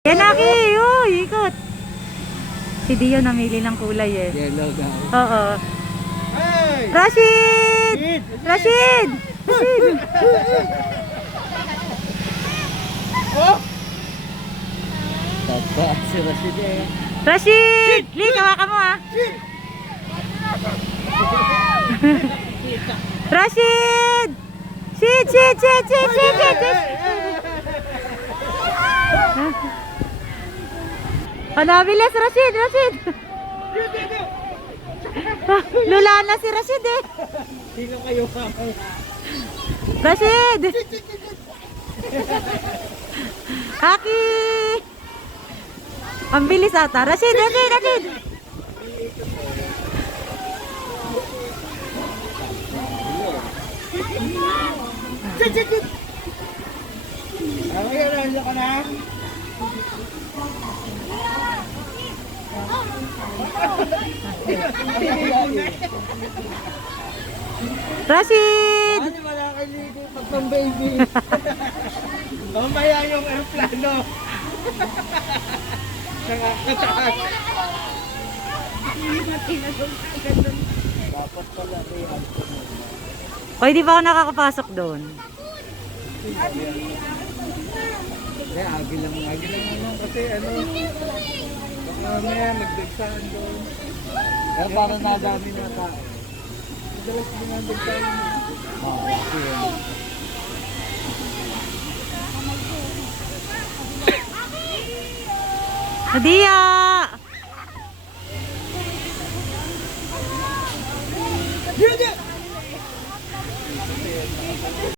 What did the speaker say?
Yan, Aki! Uy, ikot! Si Dio namili ng kulay eh. Yellow daw. Oo. Hey! Rashid! Rashid! Rashid! Oh! Tapa si Rashid eh. Rashid! Lik, hawakan mo ah! Rashid! Shit! Shit! Shit! Shit! Shit! Shit! Bilis, Rashid! Rashid! Lula na si Rashid eh! Sino kayo Rashid! Aki! Ang bilis ata. Rashid! Rashid! Rashid! Nandiyan ka na? Rashid! Ano wala kay Ligo pag pang baby? Mamaya yung aeroplano. Nakakataas. Dapat pala rehan ko mo. O, hindi pa ako nakakapasok doon. Eh, agi lang naman kasi ano. Baka mamaya nagdagsaan doon. Kaya parang nadami na tao. Madalas dinadagsan mo. Okay. Nadia!